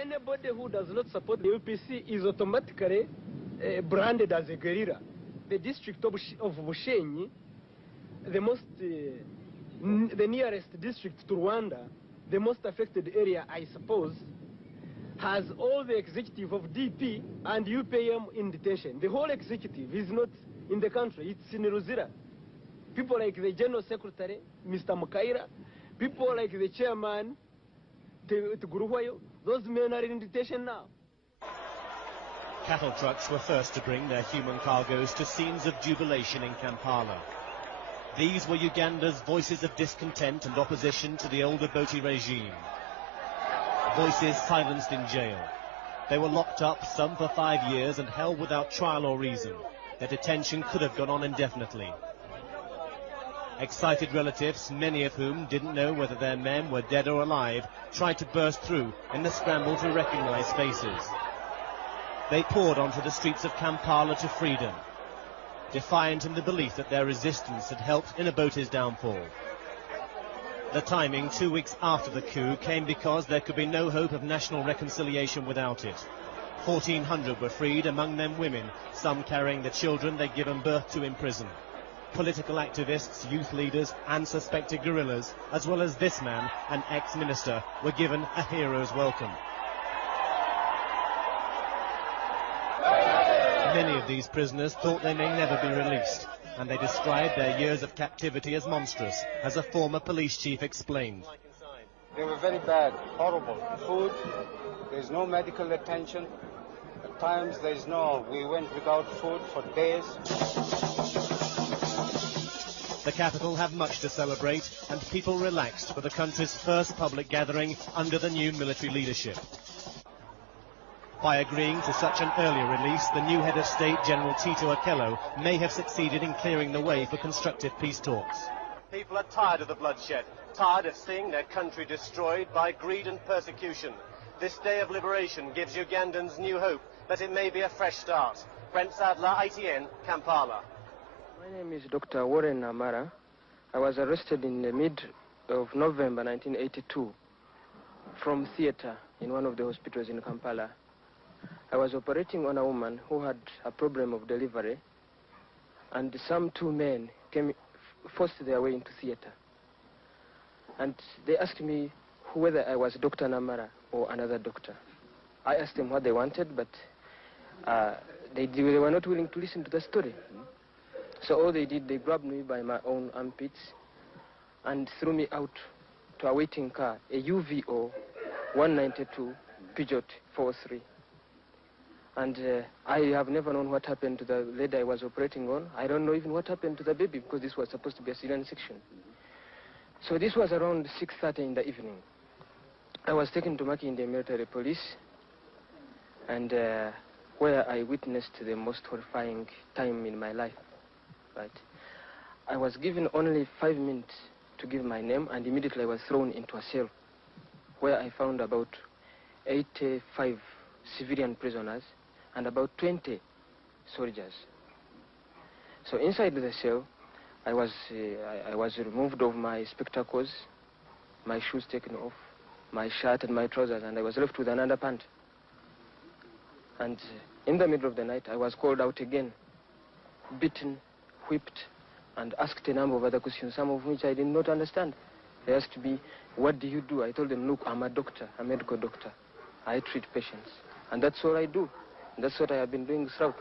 Anybody who does not support the UPC is automatically branded as a guerrilla. The district of Bushenyi, the nearest district to Rwanda, the most affected area, I suppose, has all the executive of DP and UPM in detention. The whole executive is not in the country, it's in Ruzira. People like the General Secretary, Mr. Mukaira, people like the Chairman, Tuguruwayo, those men are in detention now. Cattle trucks were first to bring their human cargoes to scenes of jubilation in Kampala. These were Uganda's voices of discontent and opposition to the old Obote regime. Voices silenced in jail. They were locked up, some for 5 years, and held without trial or reason. Their detention could have gone on indefinitely. Excited relatives, many of whom didn't know whether their men were dead or alive, tried to burst through in the scramble to recognize faces. They poured onto the streets of Kampala to freedom, defiant in the belief that their resistance had helped in Obote's downfall. The timing, 2 weeks after the coup, came because there could be no hope of national reconciliation without it. 1,400 were freed, among them women, some carrying the children they'd given birth to in prison. Political activists, youth leaders and suspected guerrillas, as well as this man, an ex-minister, were given a hero's welcome. Many of these prisoners thought they may never be released, and they described their years of captivity as monstrous, as a former police chief explained. They were very bad, horrible. Food, there's no medical attention. At times we went without food for days. The capital had much to celebrate, and people relaxed for the country's first public gathering under the new military leadership. By agreeing to such an early release, the new head of state, General Tito Okello, may have succeeded in clearing the way for constructive peace talks. People are tired of the bloodshed, tired of seeing their country destroyed by greed and persecution. This day of liberation gives Ugandans new hope that it may be a fresh start. Brent Sadler, ITN, Kampala. My name is Dr. Warren Amara. I was arrested in the mid of November 1982 from theater in one of the hospitals in Kampala. I was operating on a woman who had a problem of delivery, and some two men forced their way into theater. And they asked me whether I was Dr. Namara or another doctor. I asked them what they wanted, but they were not willing to listen to the story. So all they did, they grabbed me by my own armpits and threw me out to a waiting car, a UVO 192 Peugeot 403. And I have never known what happened to the lady I was operating on. I don't know even what happened to the baby, because this was supposed to be a cesarean section. So this was around 6:30 in the evening. I was taken to Makinde military police, and where I witnessed the most horrifying time in my life. Right? I was given only 5 minutes to give my name, and immediately I was thrown into a cell, where I found about 85 civilian prisoners and about 20 soldiers. So inside the cell, I was removed of my spectacles, my shoes taken off, my shirt and my trousers, and I was left with an underpant. And in the middle of the night, I was called out again, beaten, whipped, and asked a number of other questions, some of which I did not understand. They asked me, "What do you do?" I told them, "Look, I'm a doctor, a medical doctor. I treat patients. And that's all I do. That's what I have been doing throughout."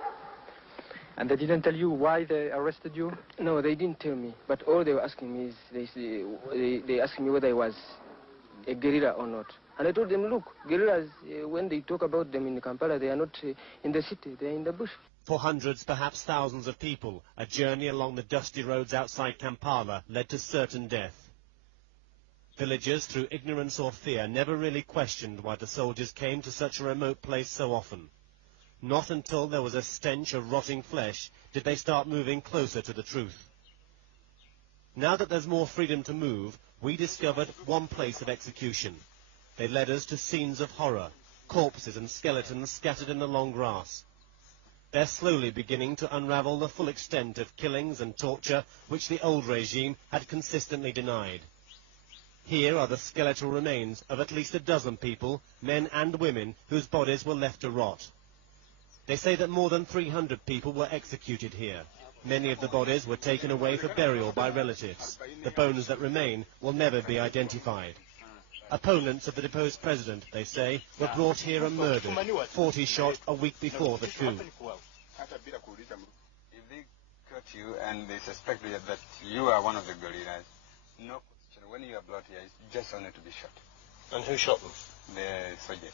And they didn't tell you why they arrested you? No, they didn't tell me. But all they were asking me is, they asked me whether I was a guerrilla or not. And I told them, look, guerrillas, when they talk about them in Kampala, they are not in the city, they are in the bush. For hundreds, perhaps thousands of people, a journey along the dusty roads outside Kampala led to certain death. Villagers, through ignorance or fear, never really questioned why the soldiers came to such a remote place so often. Not until there was a stench of rotting flesh did they start moving closer to the truth. Now that there's more freedom to move, we discovered one place of execution. They led us to scenes of horror, corpses and skeletons scattered in the long grass. They're slowly beginning to unravel the full extent of killings and torture which the old regime had consistently denied. Here are the skeletal remains of at least a dozen people, men and women, whose bodies were left to rot. They say that more than 300 people were executed here. Many of the bodies were taken away for burial by relatives. The bones that remain will never be identified. Opponents of the deposed president, they say, were brought here and murdered, 40 shot a week before the coup. If they cut you and they suspect that you are one of the guerrillas, no question. When you are brought here, it's just only to be shot. And who shot them? The soldiers.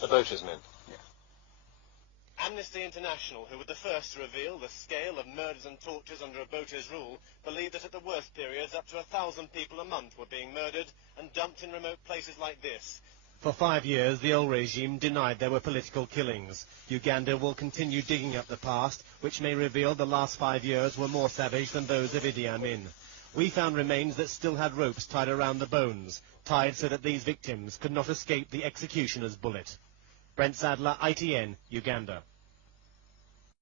The boaters' men? Yeah. Amnesty International, who were the first to reveal the scale of murders and tortures under a boater's rule, believed that at the worst periods up to 1,000 people a month were being murdered and dumped in remote places like this. For 5 years, the old regime denied there were political killings. Uganda will continue digging up the past, which may reveal the last 5 years were more savage than those of Idi Amin. We found remains that still had ropes tied around the bones, tied so that these victims could not escape the executioner's bullet. Brent Sadler, ITN, Uganda.